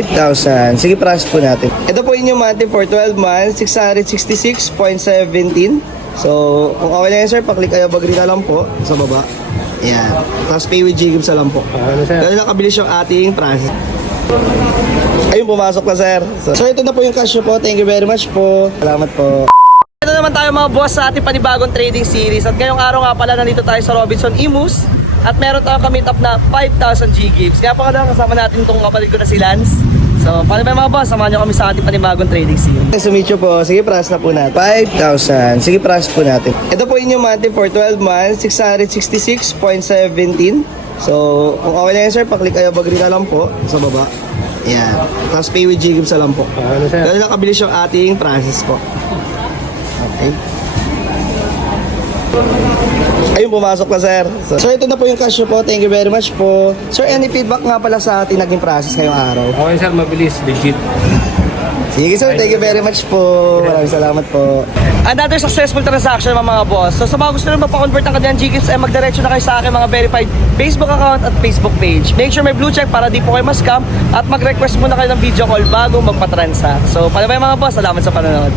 5,000. Sige, process po natin. Ito po inyong monthly for 12 months, 666.17. So, kung okay na yan, sir, paklik kayo agree na lang po sa baba. Ayan. Tapos pay with Jacobs na lang po. Dahil nakabilis yung ating process. Ayun, pumasok na, sir. So, ito na po yung cash po. Thank you very much po. Salamat po. Ito naman tayo mga boss sa ating panibagong trading series. At ngayong araw nga pala, nandito tayo sa Robinson Emus. At meron tayong kamit up na 5,000 G-Gibbs. Kaya pa ka kasama natin itong kapatid ko na si Lance. So, paano ba mga boss? Samahan nyo kami sa ating panibagong trading series. Sumityo po. Sige, price na po natin. 5,000. Sige, price po natin. Ito po inyong monthly for 12 months, 666.17. So, kung okay na yan, sir, paklik kayo agree na lang po sa baba. Ayan. Tapos pay with Jacobs na lang po. Dahil nakabilis yung ating process po. Okay. Ayun, pumasok na, sir. So, ito na po yung cash po. Thank you very much po. Sir, any feedback nga pala sa ating naging process ngayong araw? Okay sir, mabilis, legit. Sige, sir. Thank you very much po. Maraming salamat po. Another successful transaction mga boss. So, sa mga gusto nyo magpa-convert ng kanilang G-Gibbs, ay magdiretso na kayo sa akin mga verified Facebook account at Facebook page. Make sure may blue check para di po kayo ma-scam at mag-request muna kayo ng video call bago magpa-transact. So, paano ba yung mga boss? Salamat sa panonood.